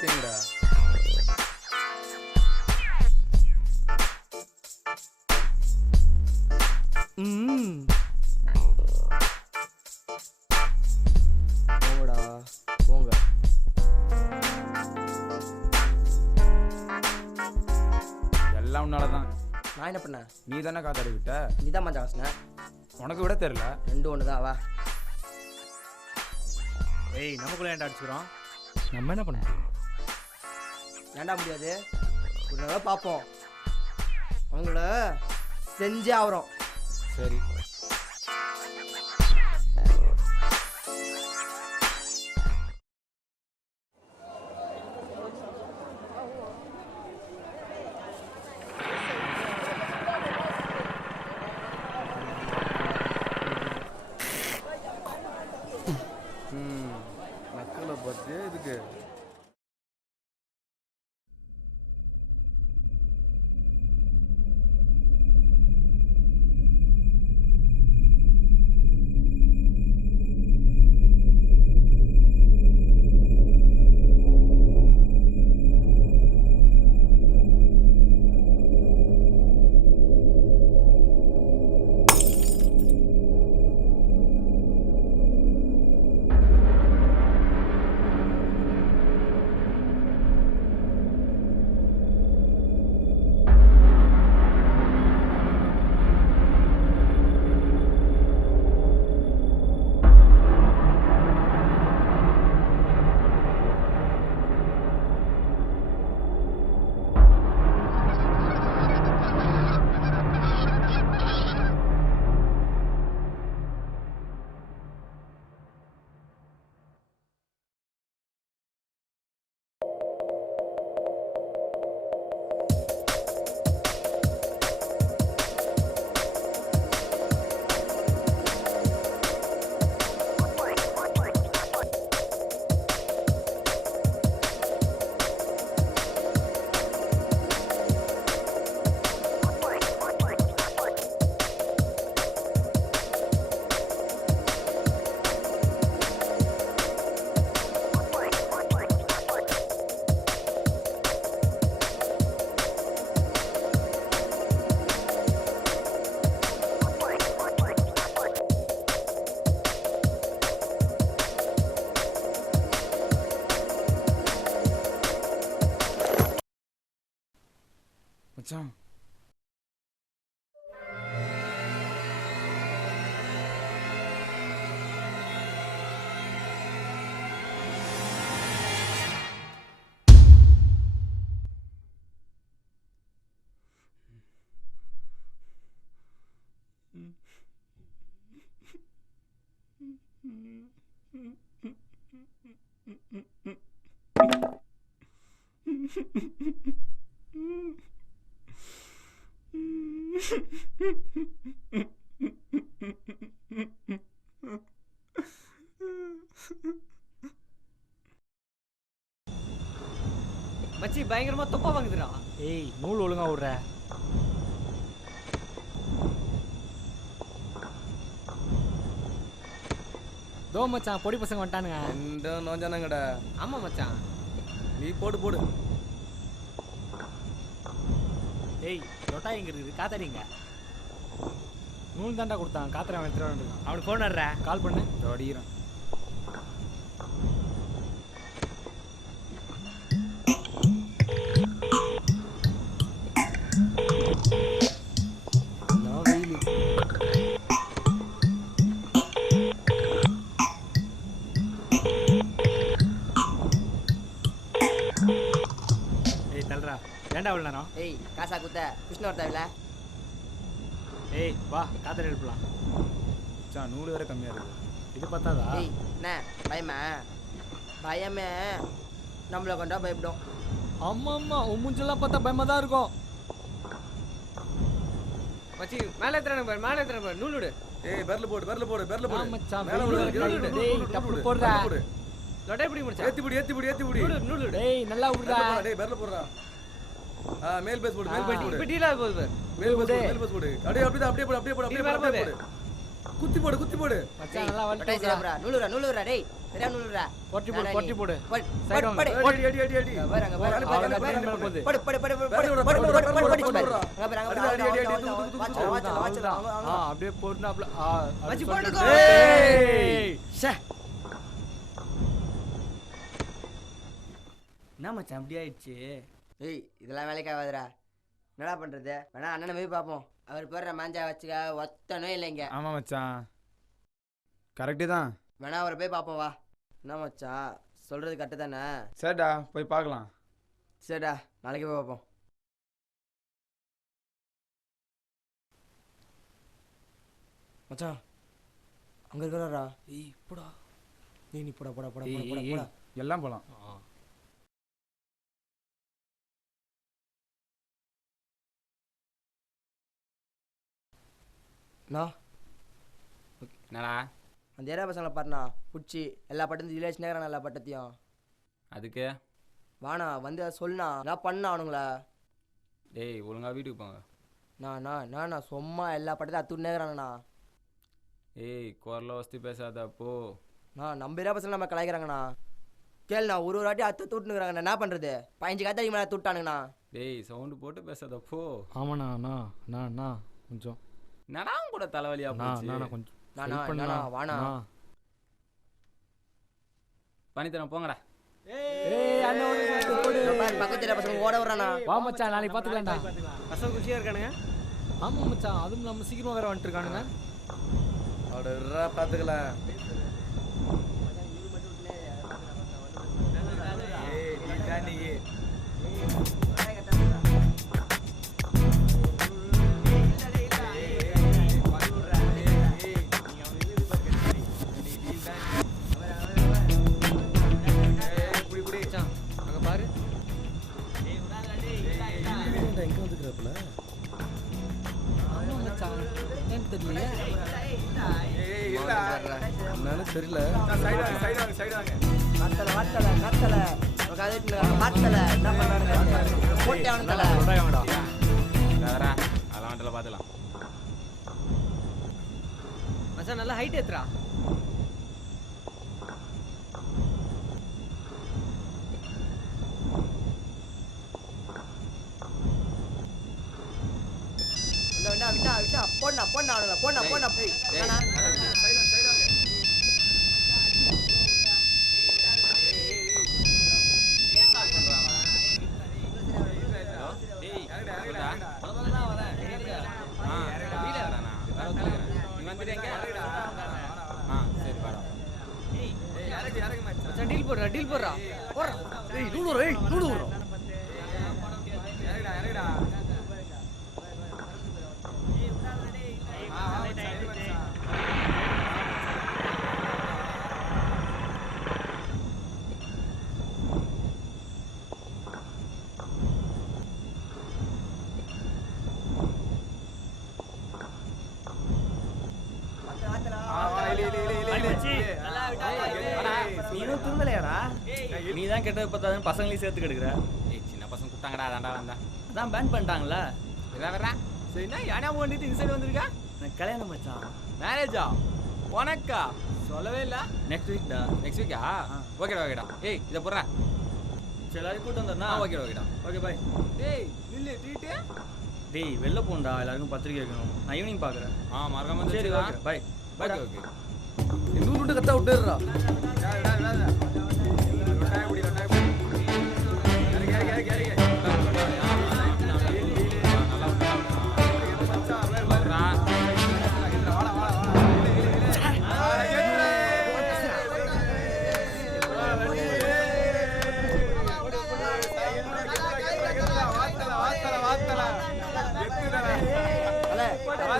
தேங்கடா. போங்கடா போங்க. எல்லாம் உன்னாலதான். நான் என்ன பண்ண? நீ தானே காத்தாடி விட்ட. நீ தான் மஞ்சா வாசன. உனக்கு விட தெரியல. ரெண்டு ஒன்று தான். வா. ஏய் நமக்குள்ள ஏன்டா அடிச்சுக்கிறோம்? நம்ம என்ன பண்ண முடியும்? ஏன்டா முடியாது? ஒரு நாளாக பார்ப்போம். அவங்கள செஞ்சே ஆகிறோம். சரி. மக்களை பற்றி இதுக்கு மச்சான். மச்சி பயங்கரமா தொப்பா வாங்குதுடா. ஏய் நூல் ஒழுங்கா விடுற. தோ மச்சான் பொடி பசங்க வந்துட்டானுங்க. இந்த நோஞ்சானங்கடா. ஆமா மச்சான். நீ போடு போடு. ஏய் ரொட்டா எங்க இருக்குது? காத்தாடிங்க. நூல் தாண்டா கொடுத்தான். காத்திர அவன் எடுத்துட்டு வந்துருக்கான். அவனுக்கு ஃபோன் ஆடுற. கால் பண்ணு. அடிக்கிறான். ஏய் தல்றா ஏன்டா அவ்வளோ நேரம்? ஏய் காசா குத்த கிருஷ்ண வரத்தாவில. ஏய் வா காத்திர எழுப்பலாம். மச்சான் நூல் வேற கம்மியா இருக்கு. இது பார்த்தாதா? ஏய் என்ன பயமா? பயமே நம்மளை கொண்டா பயப்படும். ஆமா ஆமா உன் மூஞ்செல்லாம் பார்த்தா பயமா தான் இருக்கும். மச்சி மேலே ஏத்துறானு பாரு, மேலே ஏத்துறானு பாரு. நூல் விடு. ஏய் பெர்ல போடு பெர்ல போடு பெர்ல போடு. மச்சான் மேல விடு. டேய் டப்பு போடுறா. லொட்டை பிடி முடிச்சா. ஏத்தி பிடி ஏத்தி பிடி ஏத்தி பிடி. நூல் விடு. டேய் நல்லா விடுறா. டேய் பெர்ல போடுறா. மேல் பேஸ் போடு மேல் பேஸ் போடு. இப்ப டீலா போகுது பாரு. மேல் பேஸ் போடு. அப்படியே அப்படியே போடு அப்படியே போடு அப்படியே போடு. குத்தி போடு குத்தி போடு. மச்சான் நல்லா லொட்டை வலிக்குதுடா. சேரப்ரா. நூல் விடுறா நூல் விடுறா டேய். சரியா நூலுடா பொட்டி போடு பொட்டி போடு படு சைடு வாங்க படு அடி அடி அடி அடி பாரு அங்க பாரு அவன் மேல போகுது படு படு படு படு படு படு அப்படியே போடுனாப்ல மச்சி போடுங்க ஏய் ஷே என்ன மச்சான் அப்படி ஆயிடுச்சு ஏய் இதெல்லாம் வேலைக்கு ஆகாதுடா என்னடா பண்றது வேணா அண்ணனை போய் பார்ப்போம் அவர் பேர் மாஞ்சா வச்சுக்க ஒத்தனே இல்லைங்க ஆமா மச்சான் கரெக்டு தான் வேணா அவரை போய் பார்ப்போம் வா என்ன மச்சான் சொல்றது கரெக்டு தானே சரிடா போய் பார்க்கலாம் சரிடா நாளைக்கு போய் பார்ப்போம் மச்சான் அங்க இருக்கிறாரா ஏய் போடா நீ போடா போடா போடா போடா போடா எல்லாம் போலாம் என்னடா அந்த ஏரியா பசங்களை பாருண்ணா பிடிச்சி எல்லா பட்டத்தையும் ஜிலேஷ் நேரம் எல்லா பட்டத்தையும் அதுக்கு வாண்ணா வந்து அதை சொல்லுண்ணா நான் பண்ணா அவனுங்களா டேய் ஒழுங்கா வீட்டுக்கு போங்க நான் சும்மா எல்லா பட்டத்தையும் அத்துட்டு நேராண்ணா ஏய் குரல வசதி பேசாத போ நம்ம ஏரியா பசங்க நம்ம கலாய்க்கிறாங்கண்ணா கேளுண்ணா ஒரு வாட்டி அத்தை தூட்டுனுக்குறாங்கண்ணா என்ன பண்ணுறது 15 காத்தாடி மேலே தூட்டானுங்கண்ணா டேய் சவுண்டு போட்டு பேசாத போ ஆமாண்ணா அண்ணா கொஞ்சம் என்னடா கூட தலைவலியா போச்சு கொஞ்சம் வாண்ணா பண்ணித்தரேன் போங்கடா பக்கத்து ஏரியா பசங்க ஓட வர்றாண்ணா வா மச்சான் நாளைக்கு பாத்துக்கலாம்டா பசங்க குச்சியாக இருக்கானுங்க ஆமா மச்சான் அதுவும் நம்ம சீக்கிரமா வேற வந்துட்டு இருக்கானுங்க அடடா பார்த்துக்கலாம் அங்கே பாரு எங்க வந்துக்கிறப்பல ஆமா மச்சான் ஏன் தெரியல என்னன்னு தெரியல என்ன பண்ணுறாங்க போட்டே அவனுங்களா வேறா அதெல்லாம் வந்துல பார்த்துலாம் மச்சான் நல்லா ஹைட் ஏத்துறா விட்டா போடா போடா டீல் போடுறா நீனும் திரும்பலையாடா நீ தான் கெட்டது பார்த்தாலும் பசங்களையும் சேர்த்து கெடுக்கிற ஏய் சின்ன பசங்க கூட்டாங்கடா அதான்டா வந்தேன் அதான் பேன் பண்ணிட்டாங்களா வேறா சரிண்ணா யானா வந்துட்டு இந்த சைடு வந்திருக்கா எனக்கு கல்யாணம் மச்சான் மேரேஜா உனக்கா சொல்லவே இல்லை நெக்ஸ்ட் வீக்டா நெக்ஸ்ட் வீக்கா ஓகேடா ஏய் இதை போடுறா சரி எல்லாரும் கூட்டம் வந்தா ஓகேடா ஓகே பாய் டேய் நில்லு ட்ரீட்டு டேய் வெளில போண்டா எல்லாருக்கும் பத்திரிக்கை வைக்கணும் நான் ஈவினிங் பார்க்குறேன் மறக்காம சரி ஓகே பாய் ஓகே ஓகே இன்னும் விட்டு கத்தா விட்டுறா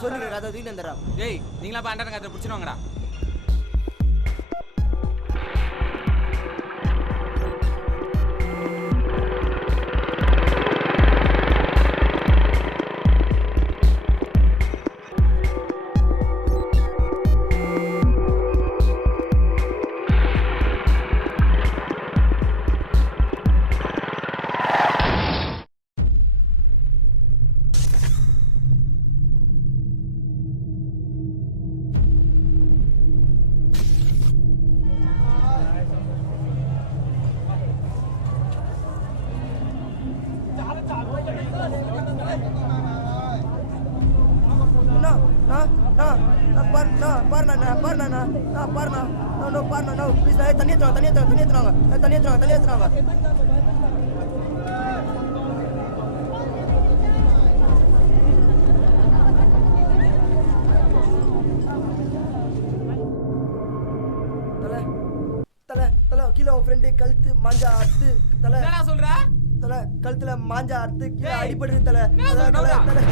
சொல்லுங்க அதை தூக்கிட்டு வந்துடுறா டேய் நீங்களா பாண்டாங்க அதை பிடிச்சிருவாங்கடா கீழே உன் ஃப்ரெண்டு கழுத்து மாஞ்சா அறுத்து தலை என்னடா சொல்ற? தலை கழுத்துல மாஞ்சா அறுத்து கீழே அடிபடுது தலை என்ன தலை சொல்ற? தலை